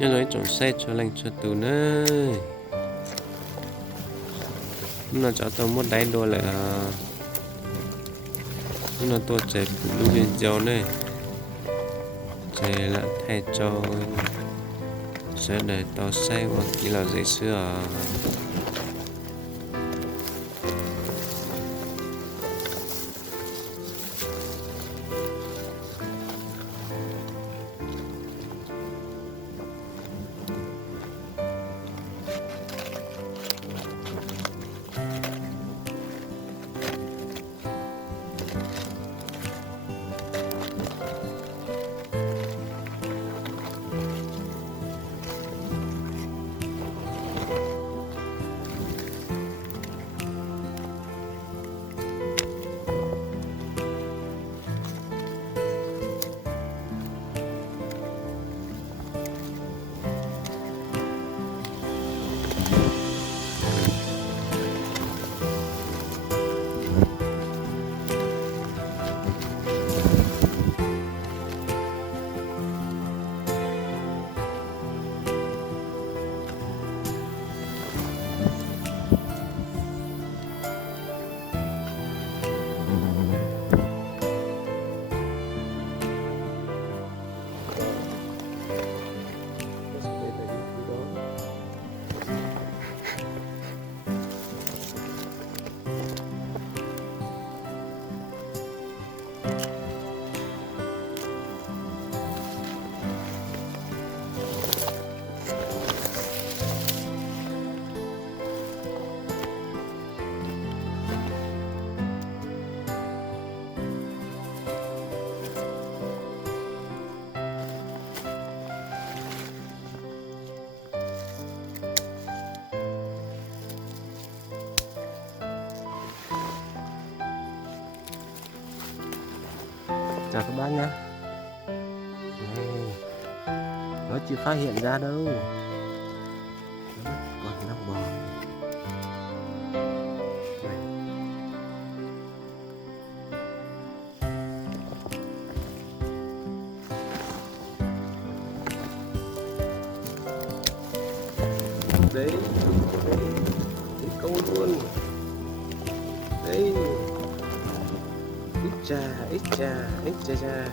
nhớ nói trộn xe cho lành cho tù nơi nó cho tôi muốn đánh đua lại nó tôi chạy lưu viên dầu này chạy lại thay cho sẽ để tao xe hoặc chỉ là dễ xưa chào các bác nhé. Nó chưa phát hiện ra đâu, còn đang bò. Đấy, câu luôn. Đây, ít cha, ít cha, ít cha cha.